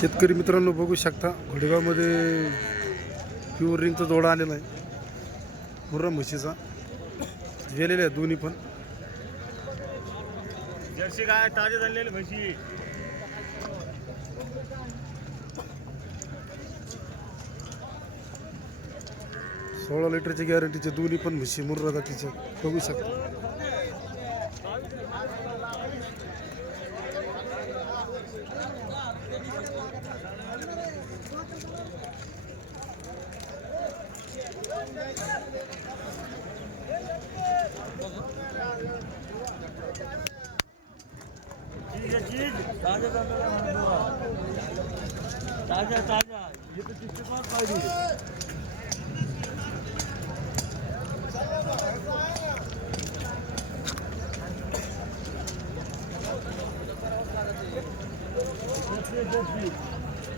शेतकरी मित्रांनो बघू शकता घोडेगावमध्ये प्युअर रिंगचा जोडा आलेला आहे. मुर्रा म्हशीचा. गेलेले आहे दोन्ही पण. जर्सी काय ताजे झालेली म्हशी. सोळा लिटरची गॅरंटीचे दोन्ही पण म्हशी मुर्रा जातीचे बघू शकता. ताजा ताजा ताजा ताजा ये तो किसके पास पाई